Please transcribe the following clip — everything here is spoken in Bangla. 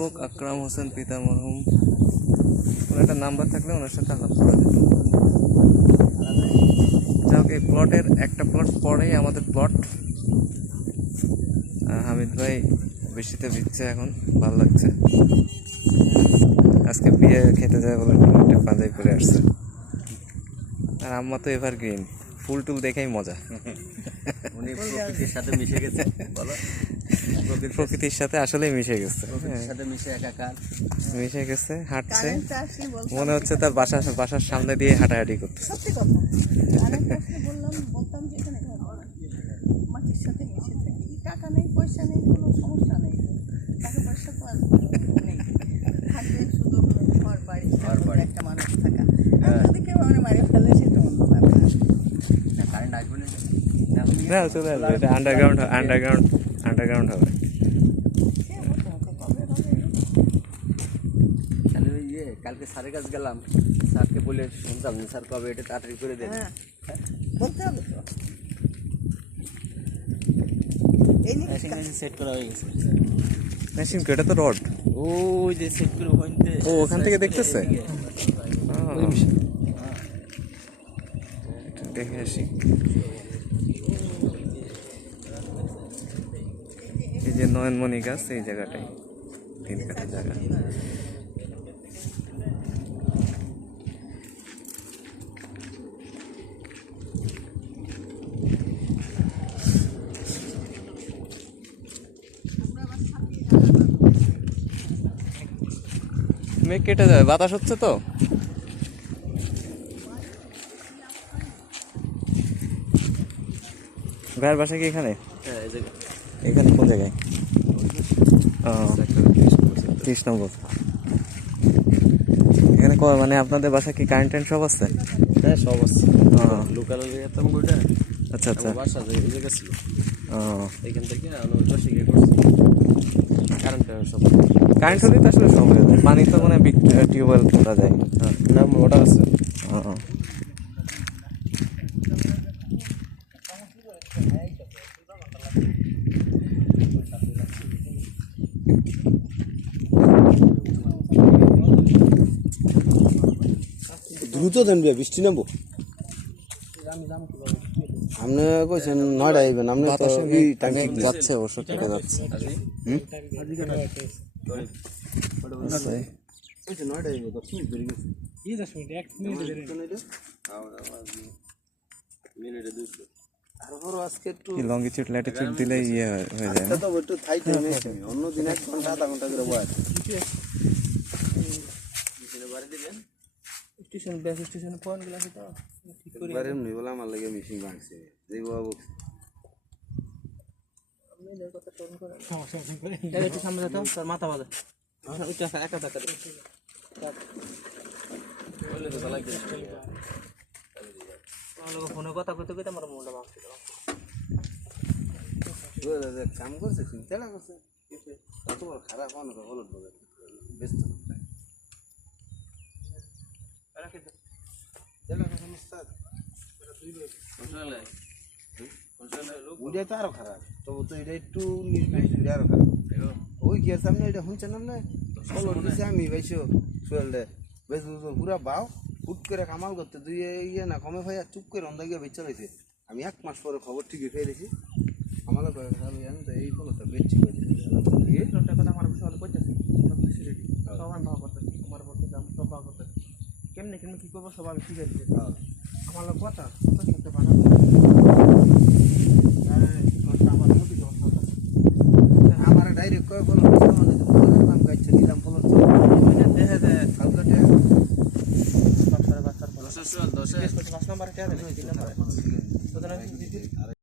অধ্যাপক আকরাম হোসেন পিতা মরহুম, ওনার একটা নাম্বার থাকলে ওনার সাথে আলাপ করা যেত। যাই হোক, এই প্লটের একটা প্লট পরেই আমাদের প্লট। হামিদ ভাই বৃষ্টিতে ভিজছে, এখন ভালো লাগছে। আজকে বিয়ে খেতে যায় বলে একটা পাঞ্জাবি পরে আসছে। আর আম্মা তো এভারগ্রিন, ফুল টুল দেখেই মজা। উনি প্রকৃতির সাথে মিশে গেছে, বলো প্রকৃতির সাথে আসলেই মিশে গেছে, প্রকৃতির সাথে মিশে একাকার মিশে গেছে। হাঁটছে, মনে হচ্ছে তার বাসার সামনে দিয়ে হাঁটাহাঁটি করতেছে। সত্যি কথা, বলতাম যে এখানে মাটির সাথে মিশে থাকি, টাকা নেই পয়সা নেই, কোনো সমস্যা নেই, টাকা পয়সা তো আর নেই, থাকবে শুধু ঘর বাড়ি একটা মানুষ থাকা। যদি কেউ আমি মারি ফেলে সেটা অন্য ব্যাপার। কারেন্ট আসবে না, না চলে আসবে, এটা আন্ডারগ্রাউন্ড হবে। কালকে স্যারের কাছে গেলাম, স্যারকে বলে শুনতাম স্যার কবে এটা তাড়াতাড়ি করে দেন। বলতে হবে তো, এই সেট করা হয়ে গেছে মেশিন এটা তো রড, ওই যে সেট করে ও ওখান থেকে দেখতেছে। দেখে আসি, এই যে নয়নমণি গাছ, এই জায়গাটাই 3 কাঠা জায়গা। মেঘ কেটে যাবে, বাতাস হচ্ছে তো। ভাইয়ের বাসা কি এখানে? এখানে কোন জায়গায়? 30 নম্বর। এখানে মানে আপনাদের বাসা কি কারেন্ট টাইন সব আছে? হ্যাঁ সব আছে, লোকাল যেতাম ওইটা। আচ্ছা আচ্ছা, বাসা যে জায়গা ছিল এখান থেকে পাশে গিয়ে করছি কারেন্ট সব। কারেন্ট হলে তো আসলে সময় যায়, পানি তো মানে টিউবওয়েল করা যায়। না মোটর আছে। দ্রুত দেন বিয়া, বৃষ্টি নামবো। আপনি কইছেন 9টা আইবেন, আপনি তো যাচ্ছে, অবশ্য কেটে যাচ্ছে। 9টা আইবে, 10 মিনিট বেরিয়ে গেছে। কি 10 মিনিট? 1 মিনিটে 200। তারপর আজকে একটু কি লঙ্গিটিউড ল্যাটিটিউড দিলে ইয়ে হয়ে যায় না? তো একটু থাই টাইম আছে, অন্য দিন 1 ঘন্টা আধা ঘন্টা করে বয়। বাড়ি দিবেন স্টেশন ব্যাস স্টেশনে ফোন গেল তো ঠিক করে একবারে নই বলে আমার লাগে মিশিং ভাঙছে, যেই বাবু আপনি এর কথা টোন করে সমস্যা করে একটু সামনে যেতে স্যার, মাথা বাজে ওইটা একটা টাকা দিন বললে তো চালাই করে লোক ফোনে কথা কইতে কইতে আমার মুন্ডা ভাঙছে। কাম করছে, চিন্তা করছে কত বড় খারাপ অনেক হলুদ বলে ব্যস্ত ওইটাই তো আরো খারাপ, তবু তো এটা একটু 19-20 আরো খারাপ। ওই কি আছে আপনি এটা শুনছেন না? ফলো দিছে আমি ভাইছো সোয়েলডে বেশ পুরা বাও হুট করে কামাল করতে দুই ইয়ে না কমে ভাইয়া চুপ করে অন্ধা গিয়ে বেচে রয়েছে। আমি 1 মাস পরে খবর ঠিকই পেয়েছি, আমাদের আমি জানি তো এই ফলোটা বেচছি এই লোকটা কথা আমার বিষয় হলো কইতেছে সব কিছু রেডি, সব আমি ভাগ করতেছি, তোমার করতে দাম সব ভাগ করতেছি, কেমনে কেমনে কি করবো সব আমি শিখে দিচ্ছি। আমার লোক কথা কিন্তু বানাবো আমার ডাইরেক্ট কয়ে বলো নাম গাইছে নিলাম ফলো দেখা যায় কালকে বাচ্চার 10 নাম্বার 3 নাম্বার